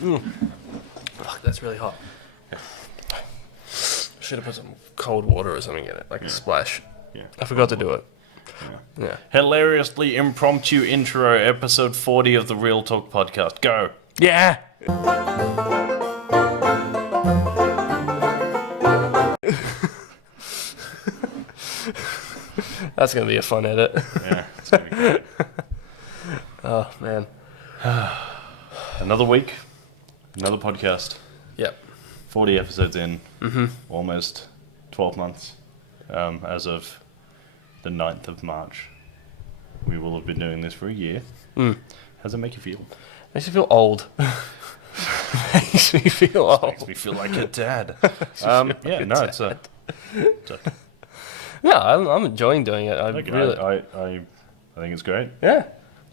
Fuck, that's really hot. Should have put some cold water or something in it, like a splash. Yeah. I forgot to do it. Yeah. Hilariously impromptu intro, episode 40 of the Reeltalk podcast. Go. Yeah. That's gonna be a fun edit. Yeah, it's gonna be great. Oh man. Another week, another podcast. Yep. 40 episodes in, almost 12 months. As of the 9th of March, we will have been doing this for a year. How does it make you feel? Makes me feel old. Makes me feel old. Makes me feel like a dad. It's okay. No, I'm enjoying doing it. I think it's great. Yeah.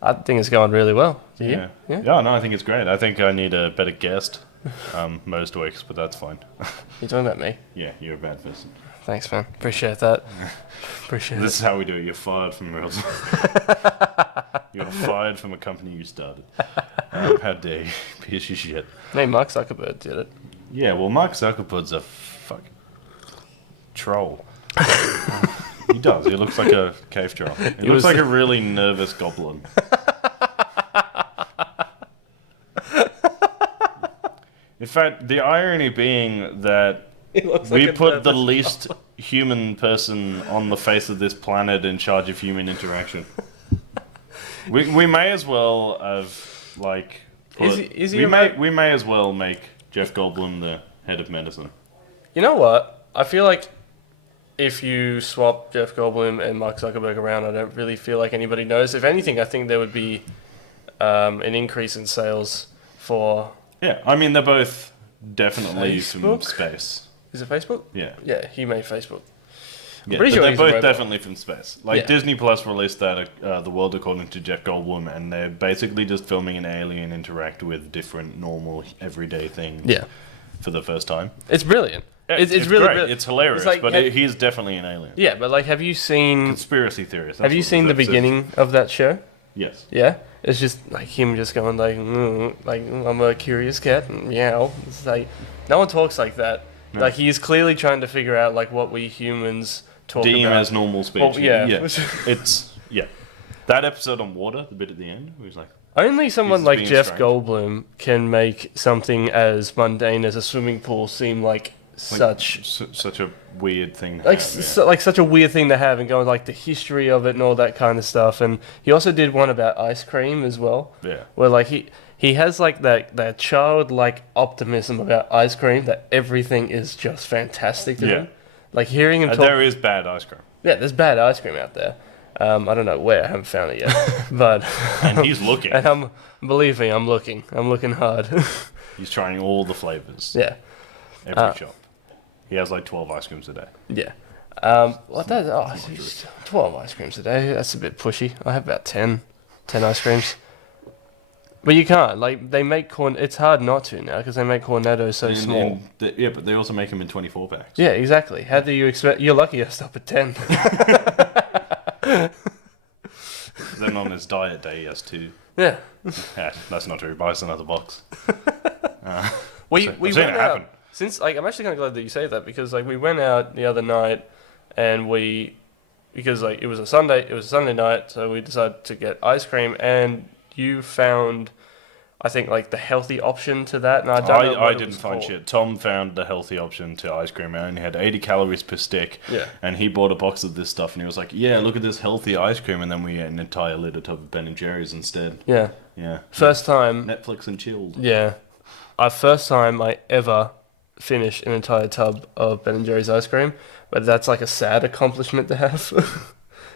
I think it's going really well. Do you? Yeah. No, I think it's great. I think I need a better guest most weeks, but that's fine. You're talking about me? Yeah, you're a bad person. Thanks, man. Appreciate that. Appreciate it. This is how we do it. You're fired from Reels. You're fired from a company you started. How dare you? Piece of shit. Hey, Mark Zuckerberg did it. Yeah, well, Mark Zuckerberg's a fucking troll. He does. He looks like a cave troll. He looks like a really nervous goblin. In fact, the irony being that we put the least human person on the face of this planet in charge of human interaction. We may as well have, like... We may as well make Jeff Goldblum the head of medicine. You know what? I feel like if you swap Jeff Goldblum and Mark Zuckerberg around, I don't really feel like anybody knows. If anything, I think there would be an increase in sales for... Yeah, I mean, they're both definitely Facebook? from space. Is it Facebook? Yeah. Yeah, he made Facebook. Yeah, pretty sure they're he's a both robot. definitely from space. Like, Yeah. Disney Plus released that, The World According to Jeff Goldblum, and they're basically just filming an alien interact with different, normal, everyday things for the first time. It's brilliant. Yeah, It's really great. brilliant. It's hilarious, It's like, but he's definitely an alien. Yeah, but like, have you seen... Conspiracy theorist. Have you seen the beginning of that show? Yes. Yeah? It's just like him just going like, I'm a curious cat, meow. It's like, no one talks like that. No. Like, he's clearly trying to figure out like what we humans talk Deem about. as normal speech. Well, yeah. It's, that episode on water, the bit at the end, where he's like... Only someone He's like being Jeff strange. Goldblum can make something as mundane as a swimming pool seem like such a weird thing to like have, like such a weird thing to have, and going like the history of it and all that kind of stuff. And he also did one about ice cream as well. Yeah. Where like he has like that childlike optimism about ice cream, that everything is just fantastic to him. Like hearing him talk. There is bad ice cream. Yeah, there's bad ice cream out there. I don't know where. I haven't found it yet. But And he's looking. and believe me, I'm looking. I'm looking hard. He's trying all the flavors. Yeah. Every shop. He has like 12 ice creams a day. Yeah. 12 ice creams a day. That's a bit pushy. I have about 10 ice creams. But you can't. Like, they make corn. It's hard not to now because they make cornettos so small. But they also make them in 24 packs. Yeah, exactly. How do you expect? You're lucky I stopped at 10. Then on his diet day, he has 2. Yeah. Yeah, that's not true. He buys another box. We I've went seen it happen. out since I'm actually kind of glad that you say that, because like we went out the other night and because like it was a Sunday night, so we decided to get ice cream, and you found I think like the healthy option to that, and I don't know what I it didn't was find called. shit. Tom found the healthy option to ice cream. It only had 80 calories per stick. Yeah. And he bought a box of this stuff, and he was like, "Yeah, look at this healthy ice cream." And then we ate an entire liter tub of Ben and Jerry's instead. Yeah. Yeah. First time. Netflix and chilled. Yeah. First time I ever finished an entire tub of Ben and Jerry's ice cream, but that's like a sad accomplishment to have.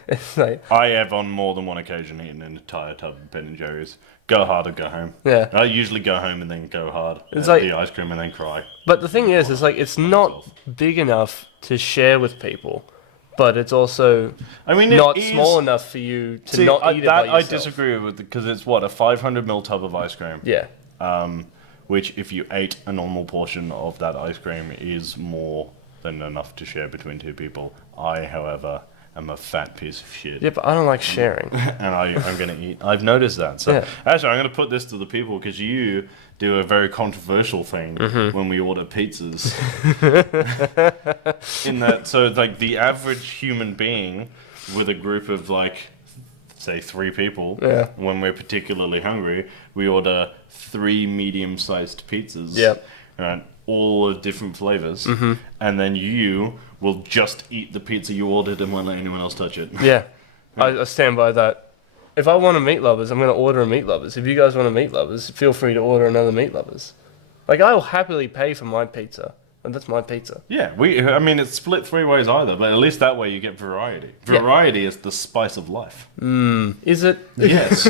It's like, I have on more than one occasion eaten an entire tub of Ben and Jerry's. Go hard or go home. yeah. I usually go home and then go hard It's at like- the ice cream and then cry. But the thing is, it's like it's not big enough to share with people, but it's also I mean, not it is, small enough for you to See, not eat it by I yourself. disagree with, because it's what, a 500ml tub of ice cream. Yeah. Which, if you ate a normal portion of that ice cream, is more than enough to share between 2 people. I, however, am a fat piece of shit. Yeah, but I don't like sharing. And I'm going to eat. I've noticed that. So actually, I'm going to put this to the people because you do a very controversial thing when we order pizzas. In that, so like the average human being with a group of like, say 3 people, when we're particularly hungry, we order 3 medium-sized pizzas. Yep. Right, all of different flavors, and then you will just eat the pizza you ordered and won't let anyone else touch it. Yeah, I stand by that. If I want a Meat Lovers, I'm going to order a Meat Lovers. If you guys want a Meat Lovers, feel free to order another Meat Lovers. Like, I will happily pay for my pizza, and that's my pizza. Yeah, I mean, it's split 3 ways either, but at least that way you get variety. Variety is the spice of life. Is it? Yes.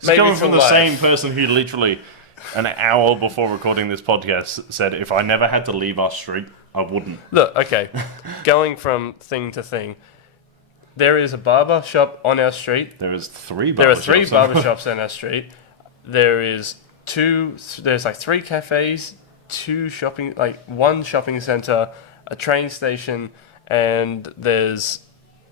It's coming from the life. same person who literally, an hour before recording this podcast, said, if I never had to leave our street, I wouldn't. Look, okay, going from thing to thing, there is a barber shop on our street. There is 3 barbershops. There are 3 barbershops on our street. There's like 3 cafes, 1 shopping centre, a train station, and there's...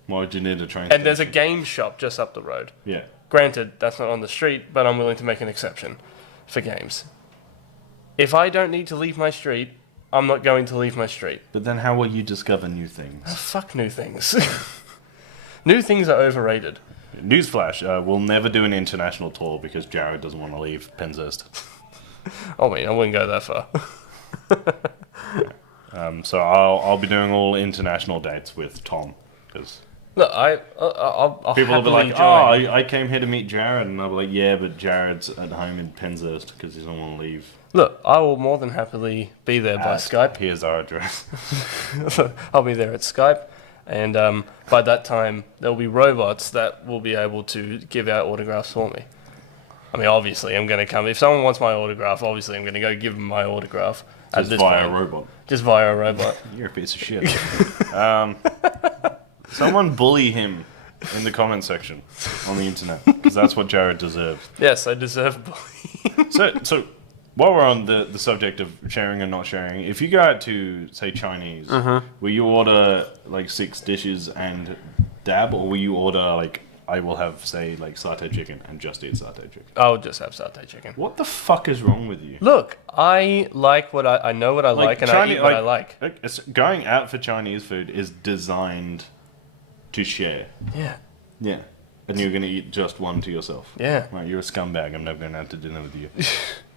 Why would you need a train And station? there's a game shop just up the road. Yeah. Granted, that's not on the street, but I'm willing to make an exception for games. If I don't need to leave my street, I'm not going to leave my street. But then how will you discover new things? Fuck new things. New things are overrated. Newsflash, we'll never do an international tour because Jared doesn't want to leave Penzhurst. I mean, I wouldn't go that far. So I'll be doing all international dates with Tom. Because Look, I'll people will be like, join. I came here to meet Jared. And I'll be like, yeah, but Jared's at home in Penzhurst because he doesn't want to leave. Look, I will more than happily be there by Skype. Here's our address. I'll be there at Skype. And by that time, there'll be robots that will be able to give out autographs for me. I mean, obviously, I'm going to come. If someone wants my autograph, obviously, I'm going to go give them my autograph. Just via a robot. Just via a robot. You're a piece of shit. Someone bully him in the comment section on the internet, because that's what Jared deserves. Yes, I deserve bullying. So while we're on the subject of sharing and not sharing, if you go out to, say, Chinese, will you order, like, 6 dishes and dab, or will you order, like, I will have, say, like, satay chicken and just eat satay chicken? I'll just have satay chicken. What the fuck is wrong with you? Look, I like what I know what I like, and I eat what I like. Going out for Chinese food is designed to share. Yeah. Yeah. And you're going to eat just one to yourself. Yeah. Right, you're a scumbag. I'm never going to have to dinner with you.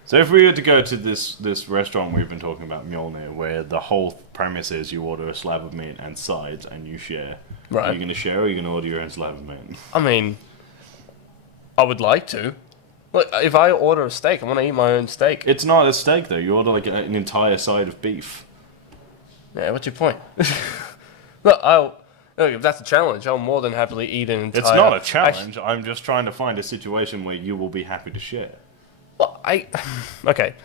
So if we were to go to this restaurant we've been talking about, Mjolnir, where the whole premise is you order a slab of meat and sides and you share. Right. Are you going to share or are you going to order your own slab of meat? I mean, I would like to. Look, if I order a steak, I want to eat my own steak. It's not a steak, though. You order like an entire side of beef. Yeah, what's your point? Look, if that's a challenge, I'll more than happily eat an entire... It's not a challenge. I'm just trying to find a situation where you will be happy to share. Well, okay.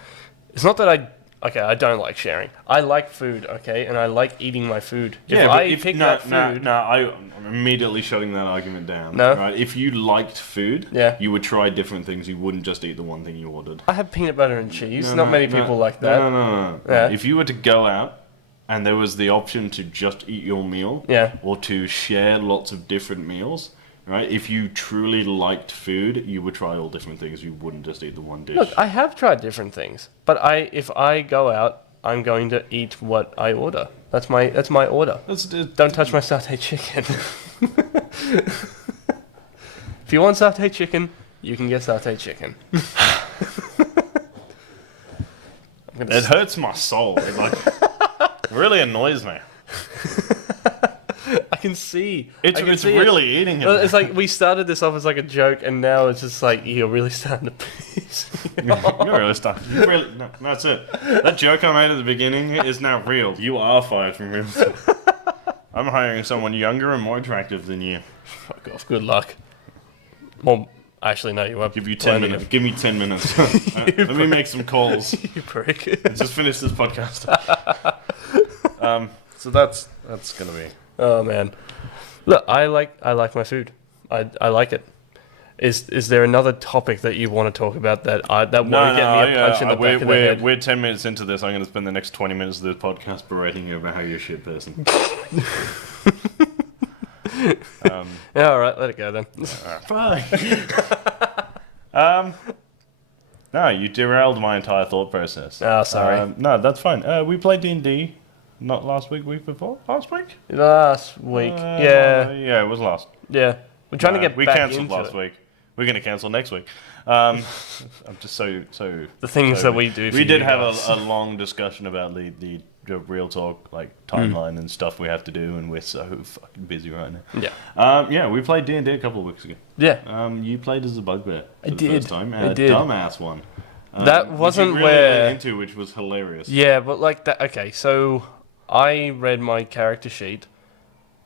It's not that I don't like sharing. I like food, okay, and I like eating my food. I'm immediately shutting that argument down. No? Right? If you liked food, Yeah. you would try different things. You wouldn't just eat the one thing you ordered. I have peanut butter and cheese. Not many people like that. No. Yeah. If you were to go out and there was the option to just eat your meal, Yeah. or to share lots of different meals, right? If you truly liked food, you would try all different things. You wouldn't just eat the one dish. Look, I have tried different things, but if I go out, I'm going to eat what I order. That's my order. Don't touch my satay chicken. If you want satay chicken, you can get satay chicken. It hurts my soul. It really annoys me. I can see. It's really eating it. It's like we started this off as like a joke, and now it's just like you're really starting to piss me off. You're really stuck. No, that's it. That joke I made at the beginning is now real. You are fired from Reeltalk. I'm hiring someone younger and more attractive than you. Fuck off. Good luck. Well, actually, no, you won't. Give you 10 minutes. Give me 10 minutes. Let me make some calls. You prick. Just finish this podcast. So that's gonna be. Oh man, look, I like my food. I like it. Is there another topic that you want to talk about that won't get me a punch in the back of the head? We're 10 minutes into this. I'm going to spend the next 20 minutes of this podcast berating you about how you're a shit person. Yeah, all right, let it go then. Fine. No, you derailed my entire thought process. Oh, sorry. No, that's fine. We played D&D, not last week, week before? Last week? Last week. Yeah. Yeah, it was last. Yeah. We're trying to get we back cancelled into last it. week. We're going to cancel next week. I'm just so. The things that we do. We did have a long discussion about the Reeltalk like timeline and stuff we have to do, and we're so fucking busy right now. Yeah. Yeah, we played D&D a couple of weeks ago. Yeah. You played as a bugbear for I the did. first time. I A did. dumbass one. That wasn't which you really where. went into, which was hilarious. Yeah, but like that. Okay, so I read my character sheet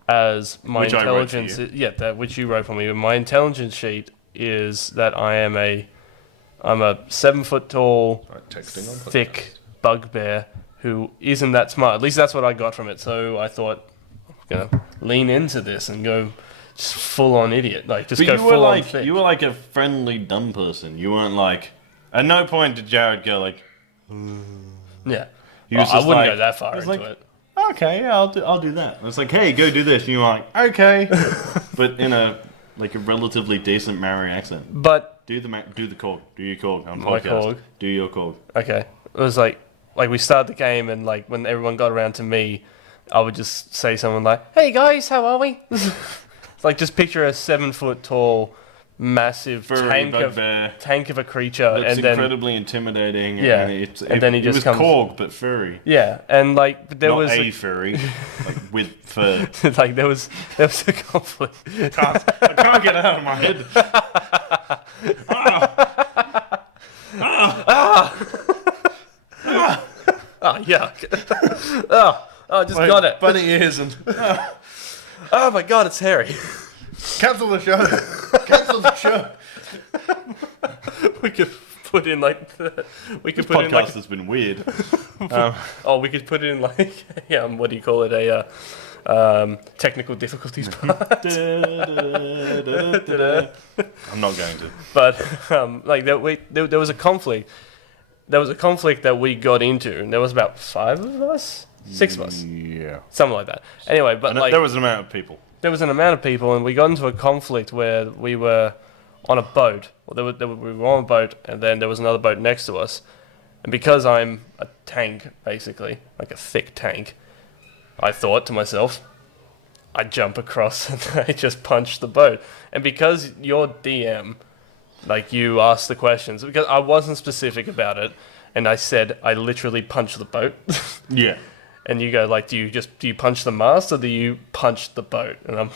as my Which I wrote for intelligence. Yeah, that which you wrote for me. My intelligence sheet is that I'm a 7 foot tall, Texting on thick bugbear who isn't that smart. At least that's what I got from it. So I thought I'm gonna lean into this and go just full on idiot. Like just But go you were full on like thick. you were like a friendly dumb person. You weren't like. At no point did Jared go like. Yeah. He was I just wouldn't like- go that far he was into like- it. Okay, yeah, I'll do that. And it's like, hey, go do this, and you're like, okay, but in a relatively decent Maori accent. But Do the Korg. Do your Korg on My podcast. Korg. Do your Korg. okay, it was like we started the game and like when everyone got around to me, I would just say something like, "Hey guys, how are we?" Like just picture a 7 foot tall, massive Furry bugbear. tank of a creature, That's and then incredibly intimidating. Yeah, and then he it just was comes- Korg, but furry. yeah, and like there Not was a furry, like with fur. like there was a conflict. I can't get it out of my head. Oh yuck! Oh, I just got it. Bunny ears and Oh my god, it's hairy. cancel the show. Cancel the show. We could put in like we could This put in like podcast has been weird. we could put in like what do you call it, a technical difficulties part. I'm not going to. But like there was a conflict. There was a conflict that we got into, and there was about 5 of us, 6 of us, Yeah. something like that. Anyway, but And like there was an amount of people. there was an amount of people, and we got into a conflict where we were on a boat. Well, we were on a boat, and then there was another boat next to us. And because I'm a tank, basically, like a thick tank, I thought to myself, I'd jump across and I just punch the boat. And because you're DM, like you asked the questions, because I wasn't specific about it, and I said I literally punched the boat. Yeah. And you go like, do you punch the mast or do you punch the boat? And I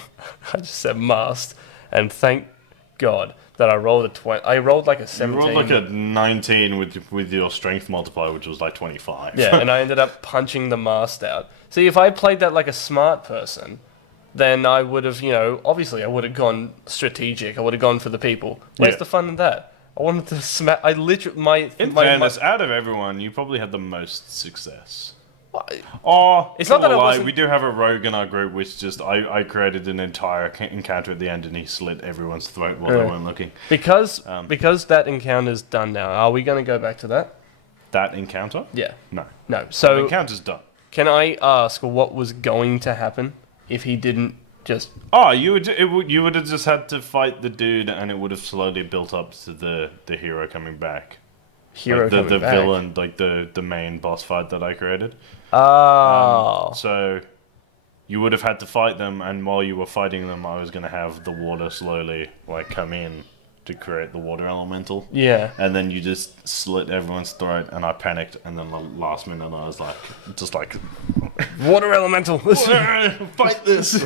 just said mast, and thank God that I rolled a 20. I rolled like a 17. You rolled like a 19 with your strength multiplier, which was like 25. Yeah, and I ended up punching the mast out. See, if I played that like a smart person, then I would have, obviously I would have gone strategic. I would have gone for the people. Where's Yeah. the fun in that? I wanted to smack. I literally In fairness, out of everyone, you probably had the most success. my Oh, It's not that I lie. wasn't- We do have a rogue in our group, which just I created an entire encounter at the end, and he slit everyone's throat while they weren't looking. because that encounter's done now. Are we going to go back to that? That encounter? Yeah. No. No. The So encounter's done. can I ask what was going to happen if he didn't just? Oh, you would have just had to fight the dude, and it would have slowly built up to the hero coming back. Hero Like the coming back? villain, like the main boss fight that I created. Oh. So you would have had to fight them, and while you were fighting them, I was going to have the water slowly like come in to create the water elemental. Yeah. And then you just slit everyone's throat, and I panicked, and then the last minute I was like, just like, Water elemental. fight this.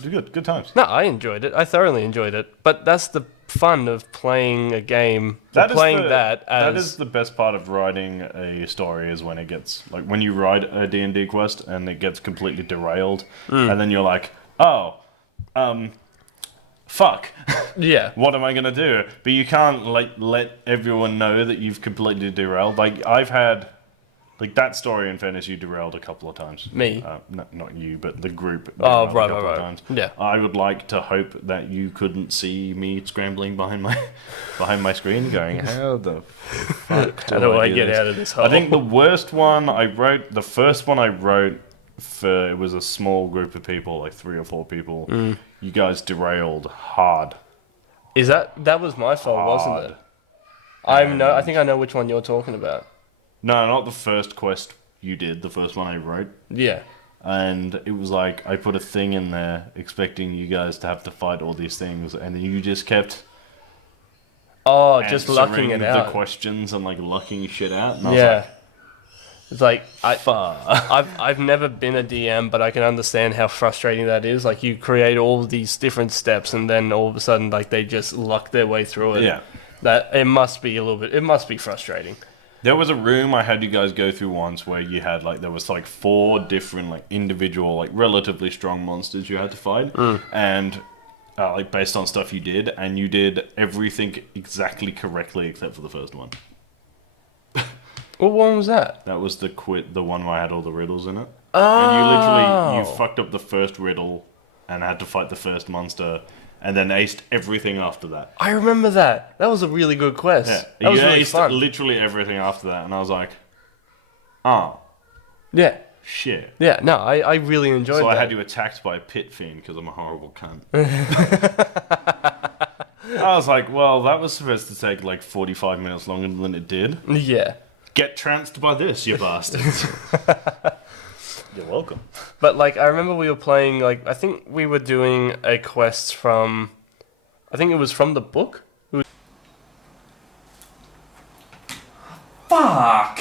Good times. No, I enjoyed it. I thoroughly enjoyed it. But that's the fun of playing a game. That As is the best part of writing a story, is when it gets like when you write a D&D quest and it gets completely derailed, and then you're like, oh, fuck. yeah. What am I gonna do? But you can't like let everyone know that you've completely derailed. Like I've had, like that story. In fairness, you derailed a couple of times. Me? Not you, but the group. Oh, derailed a right. couple of times. Yeah. I would like to hope that you couldn't see me scrambling behind my screen, going, "How the fuck How do I get this?" out of this hole? I think the worst one I wrote, the first one I wrote, it was a small group of people, like 3 or 4 people. You guys derailed hard. Is that was my fault, wasn't it? I think I know which one you're talking about. No, not the first quest you did, the first one I wrote. Yeah. And it was like, I put a thing in there expecting you guys to have to fight all these things, and then you just kept just lucking it out. the questions and like lucking shit out. And I was Yeah. It's like fuck. I've never been a DM, but I can understand how frustrating that is. Like you create all these different steps, and then all of a sudden, like they just luck their way through it. Yeah. That it must be a little bit. It must be frustrating. There was a room I had you guys go through once where you had like there was like 4 different like individual like relatively strong monsters you had to fight, and like based on stuff you did, and you did everything exactly correctly except for the first one. What one was that? That was the one where I had all the riddles in it. Oh. And you fucked up the first riddle and had to fight the first monster, and then aced everything after that. I remember that. That was a really good quest. Yeah, that was you really aced fun. literally everything after that, and I was like, Yeah. shit. Yeah, no, I really enjoyed that. So I had you attacked by a pit fiend because I'm a horrible cunt. I was like, well, that was supposed to take like 45 minutes longer than it did. Yeah. Get tranced by this, you bastards. You're welcome. But like, I remember we were playing, like, I think we were doing a quest from, I think it was from the book. Fuck!